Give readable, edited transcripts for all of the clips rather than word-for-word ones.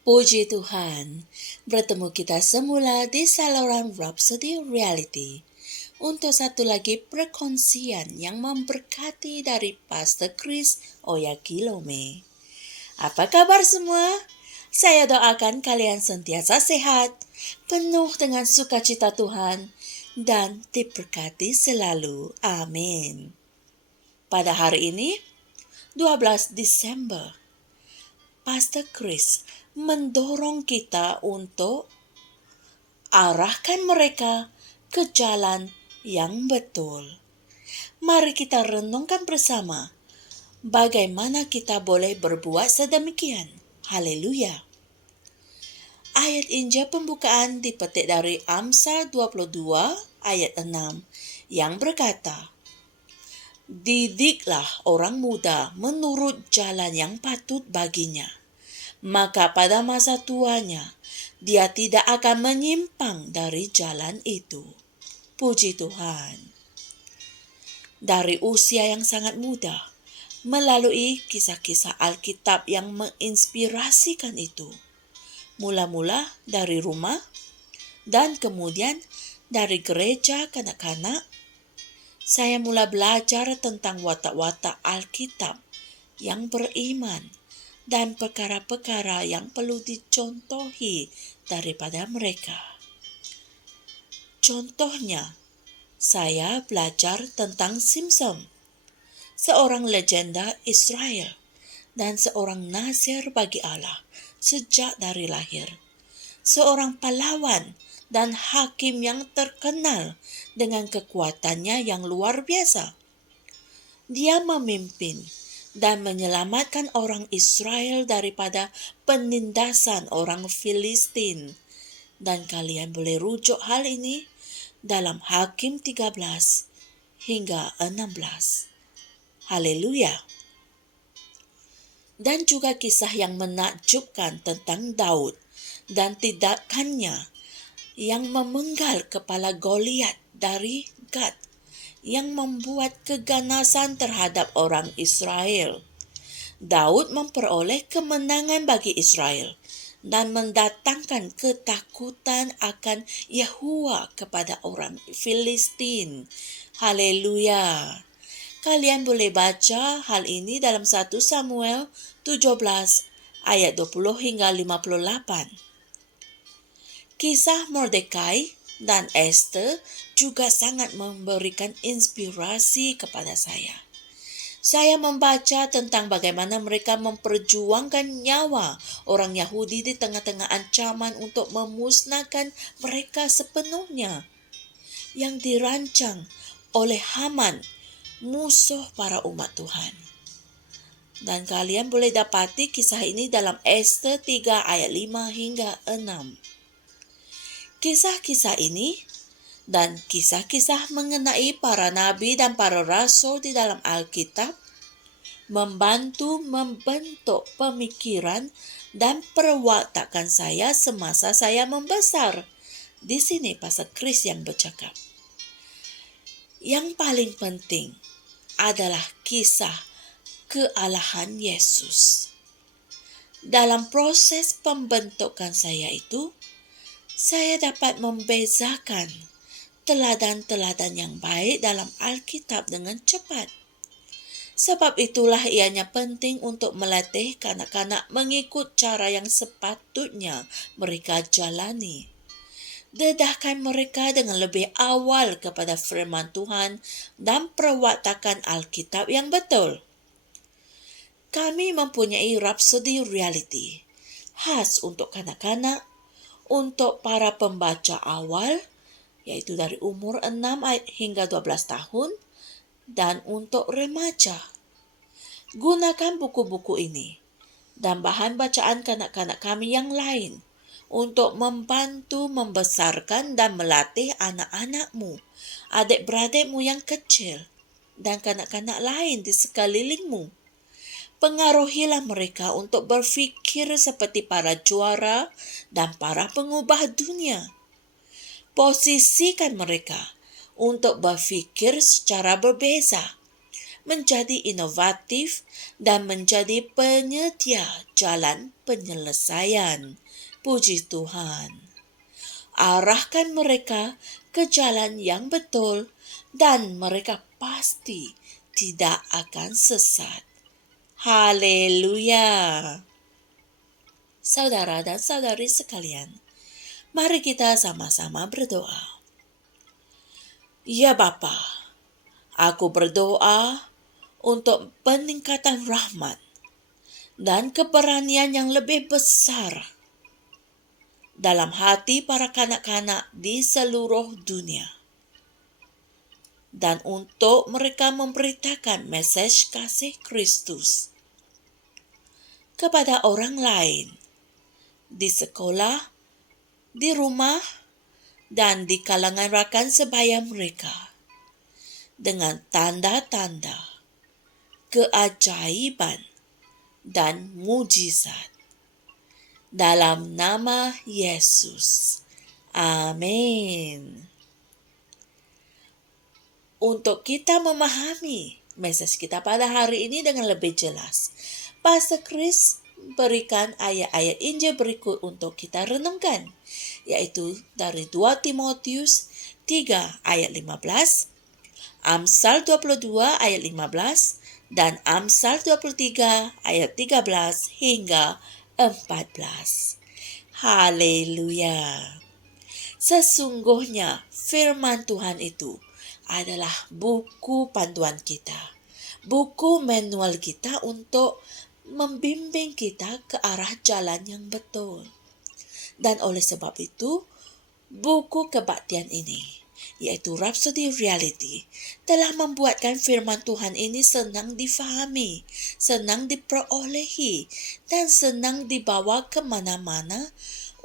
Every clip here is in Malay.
Puji Tuhan, bertemu kita semula di saluran Rhapsody Reality untuk satu lagi perkongsian yang memberkati dari Pastor Chris Oyakilome. Apa kabar semua? Saya doakan kalian sentiasa sehat, penuh dengan sukacita Tuhan, dan diberkati selalu. Amin. Pada hari ini, 12 Desember, Pastor Chris mendorong kita untuk arahkan mereka ke jalan yang betul. Mari kita renungkan bersama bagaimana kita boleh berbuat sedemikian. Haleluya. Ayat Injil pembukaan dipetik dari Amsal 22 ayat 6 yang berkata, "Didiklah orang muda menurut jalan yang patut baginya. Maka pada masa tuanya, dia tidak akan menyimpang dari jalan itu." Puji Tuhan. Dari usia yang sangat muda, melalui kisah-kisah Alkitab yang menginspirasikan itu, mula-mula dari rumah, dan kemudian dari gereja kanak-kanak, saya mula belajar tentang watak-watak Alkitab yang beriman, dan perkara-perkara yang perlu dicontohi daripada mereka. Contohnya, saya belajar tentang Simson, seorang legenda Israel dan seorang nazir bagi Allah sejak dari lahir. Seorang pahlawan dan hakim yang terkenal dengan kekuatannya yang luar biasa. Dia memimpin dan menyelamatkan orang Israel daripada penindasan orang Filistin. Dan kalian boleh rujuk hal ini dalam Hakim 13 hingga 16. Haleluya. Dan juga kisah yang menakjubkan tentang Daud dan tindakannya yang memenggal kepala Goliat dari Gad, yang membuat keganasan terhadap orang Israel. Daud memperoleh kemenangan bagi Israel dan mendatangkan ketakutan akan Yahwa kepada orang Filistin. Haleluya. Kalian boleh baca hal ini dalam 1 Samuel 17 ayat 20 hingga 58. Kisah Mordekai dan Esther juga sangat memberikan inspirasi kepada saya. Saya membaca tentang bagaimana mereka memperjuangkan nyawa orang Yahudi di tengah-tengah ancaman untuk memusnahkan mereka sepenuhnya, yang dirancang oleh Haman, musuh para umat Tuhan. Dan kalian boleh dapati kisah ini dalam Esther 3 ayat 5 hingga 6. Kisah-kisah ini dan kisah-kisah mengenai para nabi dan para rasul di dalam Alkitab membantu membentuk pemikiran dan perwatakan saya semasa saya membesar. Di sini Pastor Chris yang bercakap. Yang paling penting adalah kisah kealahan Yesus. Dalam proses pembentukan saya itu, saya dapat membezakan teladan-teladan yang baik dalam Alkitab dengan cepat. Sebab itulah ianya penting untuk melatih kanak-kanak mengikut cara yang sepatutnya mereka jalani. Dedahkan mereka dengan lebih awal kepada firman Tuhan dan perwatakan Alkitab yang betul. Kami mempunyai Rhapsody Reality khas untuk kanak-kanak, untuk para pembaca awal, yaitu dari umur 6 hingga 12 tahun, dan untuk remaja. Gunakan buku-buku ini dan bahan bacaan kanak-kanak kami yang lain untuk membantu membesarkan dan melatih anak-anakmu, adik-beradikmu yang kecil, dan kanak-kanak lain di sekelilingmu. Pengaruhilah mereka untuk berfikir seperti para juara dan para pengubah dunia. Posisikan mereka untuk berfikir secara berbeza, menjadi inovatif, dan menjadi penyedia jalan penyelesaian. Puji Tuhan. Arahkan mereka ke jalan yang betul dan mereka pasti tidak akan sesat. Haleluya. Saudara dan saudari sekalian, mari kita sama-sama berdoa. Ya Bapa, aku berdoa untuk peningkatan rahmat dan keberanian yang lebih besar dalam hati para kanak-kanak di seluruh dunia. Dan untuk mereka memberitakan mesej kasih Kristus kepada orang lain di sekolah, di rumah, dan di kalangan rakan sebaya mereka dengan tanda-tanda, keajaiban, dan mujizat. Dalam nama Yesus. Amin. Untuk kita memahami mesej kita pada hari ini dengan lebih jelas, Pastor Chris berikan ayat-ayat Injil berikut untuk kita renungkan, yaitu dari 2 Timotius 3 ayat 15, Amsal 22 ayat 15, dan Amsal 23 ayat 13 hingga 14. Haleluya. Sesungguhnya firman Tuhan itu adalah buku panduan kita, buku manual kita untuk membimbing kita ke arah jalan yang betul. Dan oleh sebab itu, buku kebaktian ini, yaitu Rhapsody Reality, telah membuatkan firman Tuhan ini senang difahami, senang diperolehi, dan senang dibawa kemana-mana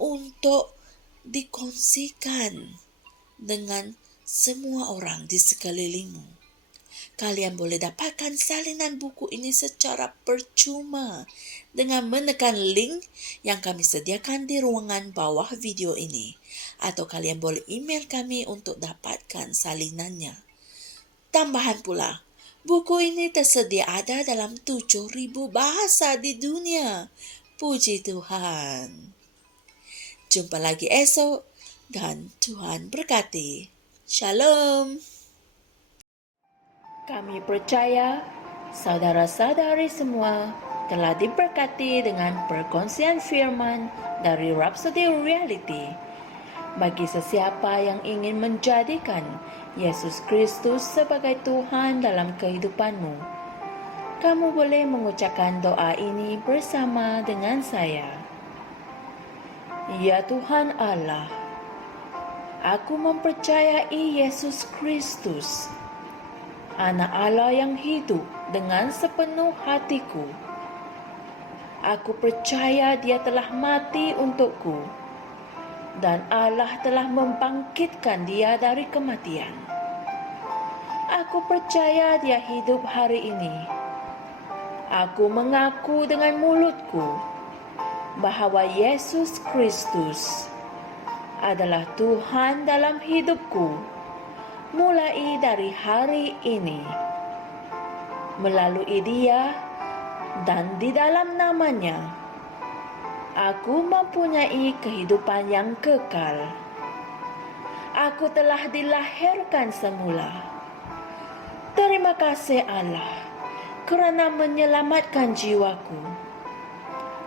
untuk dikongsikan dengan semua orang di sekelilingmu. Kalian boleh dapatkan salinan buku ini secara percuma dengan menekan link yang kami sediakan di ruangan bawah video ini. Atau kalian boleh email kami untuk dapatkan salinannya. Tambahan pula, buku ini tersedia ada dalam 7,000 bahasa di dunia. Puji Tuhan. Jumpa lagi esok dan Tuhan berkati. Shalom. Kami percaya saudara-saudari semua telah diberkati dengan perkongsian firman dari Rhapsody Reality. Bagi sesiapa yang ingin menjadikan Yesus Kristus sebagai Tuhan dalam kehidupanmu, kamu boleh mengucapkan doa ini bersama dengan saya. Ya Tuhan Allah, aku mempercayai Yesus Kristus, Anak Allah yang hidup dengan sepenuh hatiku. Aku percaya Dia telah mati untukku dan Allah telah membangkitkan Dia dari kematian. Aku percaya Dia hidup hari ini. Aku mengaku dengan mulutku bahwa Yesus Kristus adalah Tuhan dalam hidupku mulai dari hari ini. Melalui Dia dan di dalam nama-Nya, aku mempunyai kehidupan yang kekal. Aku telah dilahirkan semula. Terima kasih Allah kerana menyelamatkan jiwaku.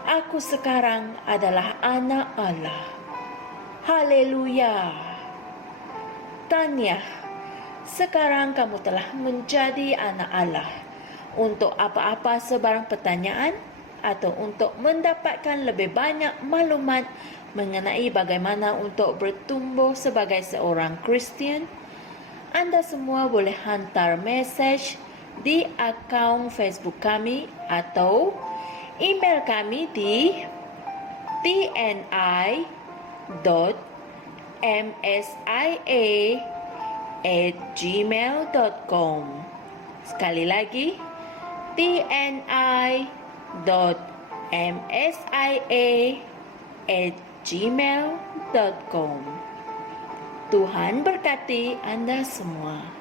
Aku sekarang adalah anak Allah. Haleluya. Tahniah. Sekarang kamu telah menjadi anak Allah. Untuk apa-apa sebarang pertanyaan atau untuk mendapatkan lebih banyak maklumat mengenai bagaimana untuk bertumbuh sebagai seorang Kristian, Anda semua boleh hantar mesej di akaun Facebook kami atau email kami di tni.msia@gmail.com. Sekali lagi, tni.msia@gmail.com. Tuhan berkati Anda semua.